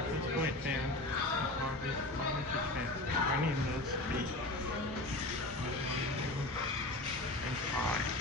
Raptors Boyd fan. Harvey fan. Running no speed. And 5.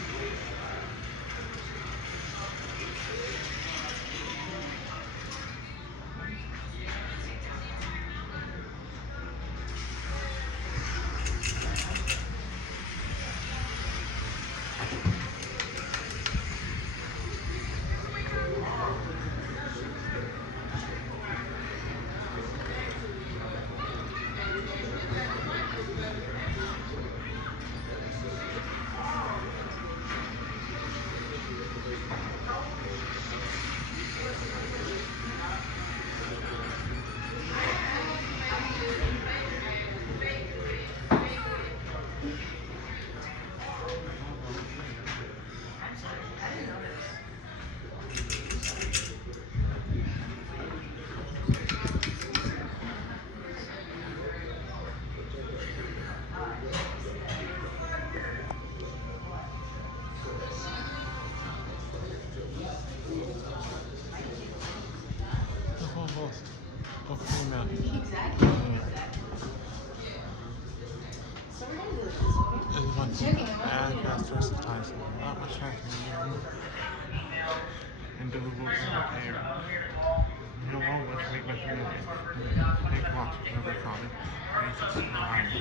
Not much happening and do the work here. You know what? Let's make my video. Thanks for watching. Another comment. Please subscribe.